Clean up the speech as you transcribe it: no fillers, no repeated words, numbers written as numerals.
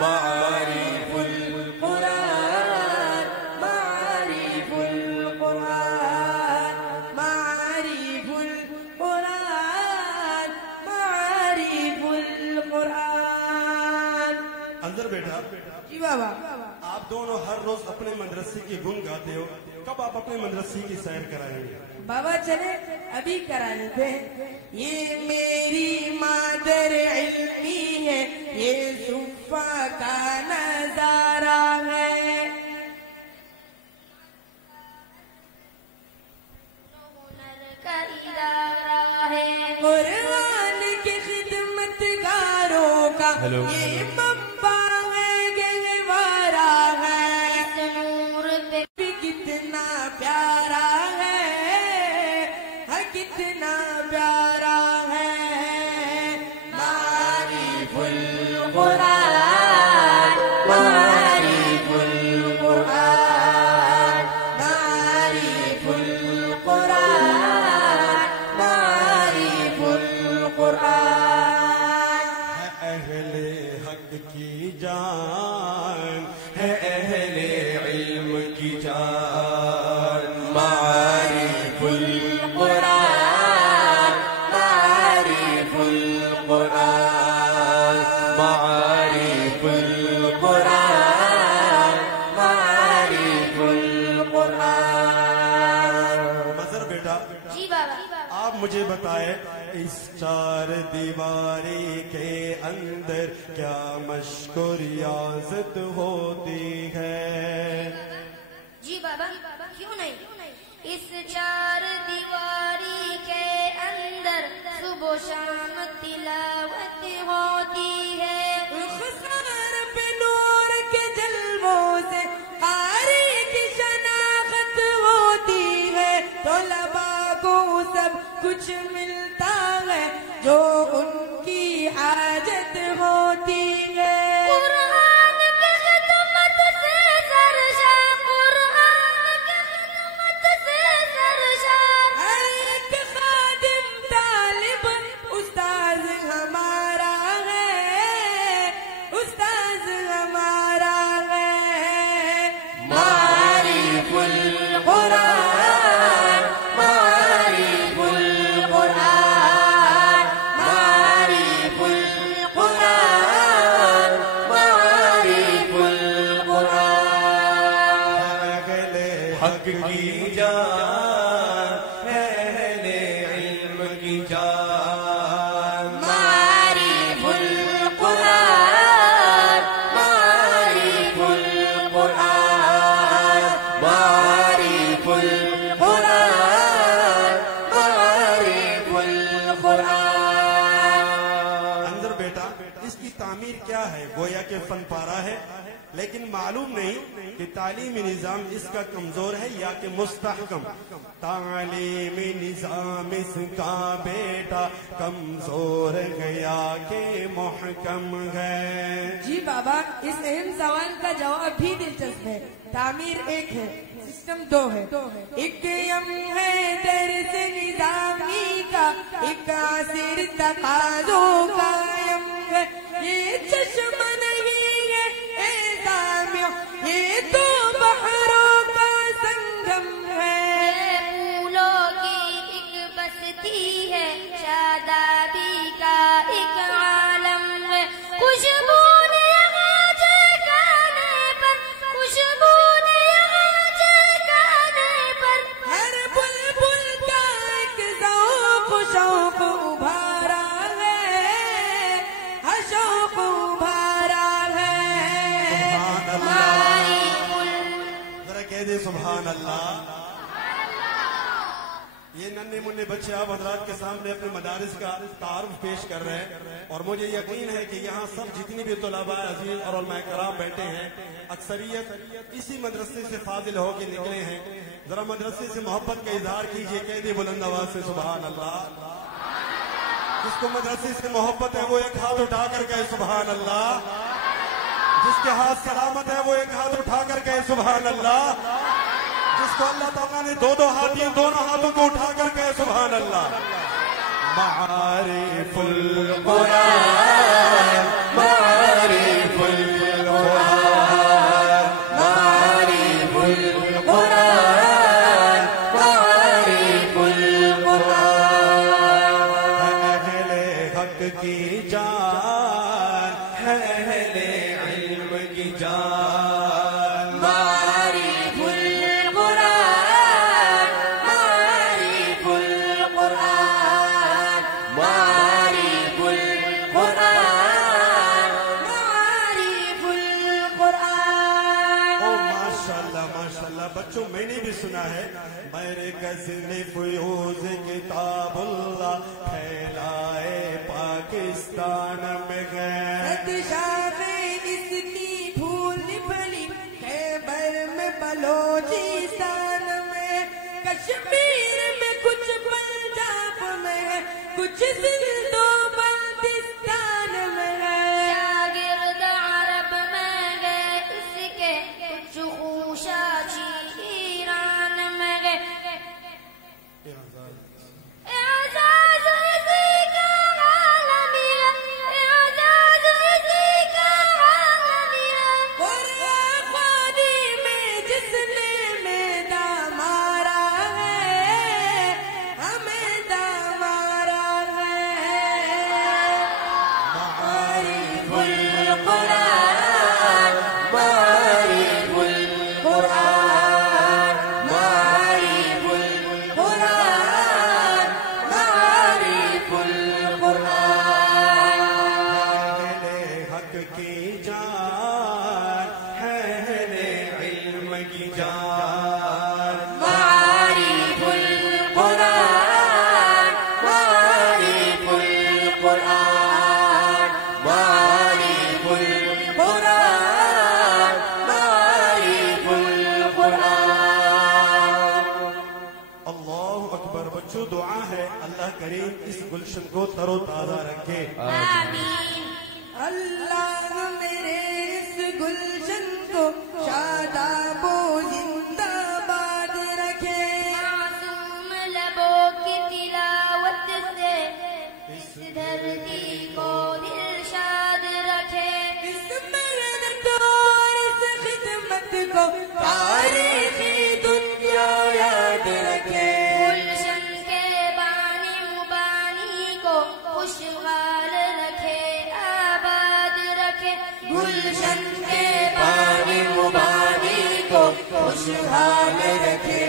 معارف القرآن معارف القرآن معارف القرآن معارف القرآن. اندر بیٹھا. جی بابا. آپ دونوں ہر روز اپنے مدرسے کی گن گاتے ہو، کب آپ اپنے مدرسے کی سیر کرائیں گے؟ بابا چلے ابھی کرا لیتے ہیں. یہ میری مادر علمی ہے، یہ صفا کا نظارہ ہے. قرآن کی خدمت گاروں کا یہ منبع ہے، گہوارہ ہے. نور بھی کتنا پیارا ہے، کتنا پیارا ہے. معارف القرآن معارف القرآن معارف القرآن معارف القرآن. ہے اہل حق کی جان، ہے اہل علم کی جان. معارف القرآن معارف القرآن معارف القرآن معارف القرآن. مظہر بیٹا. جی بابا. آپ مجھے بتائے اس چار دیواری کے اندر کیا مشق و ریاضت ہوتی ہے؟ جی بابا کیوں نہیں. اس چار دیواری کے اندر صبح و شام تلاوت ہوتی ہے. خسار پہ نور کے جلووں سے قاری کی شناخت ہوتی ہے. طلباء کو سب کچھ ملتا ہے جو ان کی حاجت ہوتی ہے. قرآن کی خدمت سے سرشار، قرآن کی خدمت سے سرشار. ہر ایک خادم طالب استاذ ہمارا ہے، استاذ ہمارا ہے. معارف القرآن معارف القرآن معارف القرآن معارف القرآن. اہل حق کی جان، اہل علم کی جان. معارف القرآن معارف القرآن معارف القرآن معارف القرآن. اندر بیٹا اس کی تعمیر کیا ہے؟ گویا کہ فن پارہ ہے، لیکن معلوم نہیں کہ تعلیمی نظام اس کا کمزور ہے یا کہ مستحکم. تعلیمی نظام اس کا بیٹا کمزور گیا کہ محکم ہے. جی بابا اس اہم سوال کا جواب بھی دلچسپ ہے. تعمیر ایک ہے، سسٹم دو ہے. ایک یم ہے درس نظامی کا، ایک عصر تقاضوں کا یم ہے. یہ چشمہ نہیں ہے اے سامع، یہ تو بحروں کا سنگم ہے. پھولوں کی ایک بستی ہے، شادابی کا ایک عالم ہے. خوشبو نے یہاں جگانے پر، خوشبو نے یہاں جگانے پر. ہر بلبل کا ایک ذوق شوق ابھارا ہے، ہر شوق ابھارا ہے. ذرا کہہ دے سبحان اللہ. یہ ننھے منھے بچے آپ حضرات کے سامنے اپنے مدارس کا تعارف پیش کر رہے ہیں، اور مجھے یقین ہے کہ یہاں سب جتنی بھی طلباء عزیز اور علماء کرام بیٹھے ہیں اکثریت اسی مدرسے سے فاضل ہو کے نکلے ہیں. ذرا مدرسے سے محبت کا اظہار کیجئے، کہہ دے بلند آواز سے سبحان اللہ. جس کو مدرسے سے محبت ہے وہ ایک ہاتھ اٹھا کر کہے سبحان اللہ. جس کے ہاتھ سلامت ہے وہ ایک ہاتھ اٹھا کر کہے سبحان اللہ. جس کو اللہ تعالیٰ نے دو ہاتھ دیے دونوں ہاتھوں کو اٹھا کر کہے سبحان اللہ. معارف القرآن معارف القرآن اہل علم کی جان معارف القرآن معارف القرآن معارف القرآن معارف القرآن. او ماشاءاللہ ماشاءاللہ بچوں میں نے بھی سنا ہے میرے کزن فیوز کتاب اللہ پھیلائے پاکستان میں گئے شاخیں اس کی پھول پھلی خیبر میں بلوچستان میں کشمیر میں کچھ پنجاب میں ہے کچھ سندھ و بلتستان میں ہے شاگرد عرب میں گئے اس کے کچھ خوشاشی ایران میں گئے اعزاز اسی کا عالمی ہے اعزاز اسی کا عالمی ہے قرآن خوادی میں جس نے میدان مارا ہے ہمیں دامارا ہے معارف القرآن معارف القرآن معارف القرآن معارف القرآن. اہل حق کی جان اہل علم کی جان معارف القرآن معارف القرآن معارف القرآن معارف القرآن. اللہ اکبر. بچوں دعا ہے اللہ کریم اس گلشن کو تر و تازہ رکھے. آمین. اللہ میرے اس گلشن کو شاداب و زندہ باد رکھے. معصوم لبوں کی تلاوت سے اس دھرتی کو دلشاد رکھے. اس محنت اور اس خدمت کو تاریخی دنیا یاد رکھے. گلشن کے بانی مبانی کو خوشحال رکھے آباد رکھے. گلشن کے بانی مبانی کو خوشحال رکھے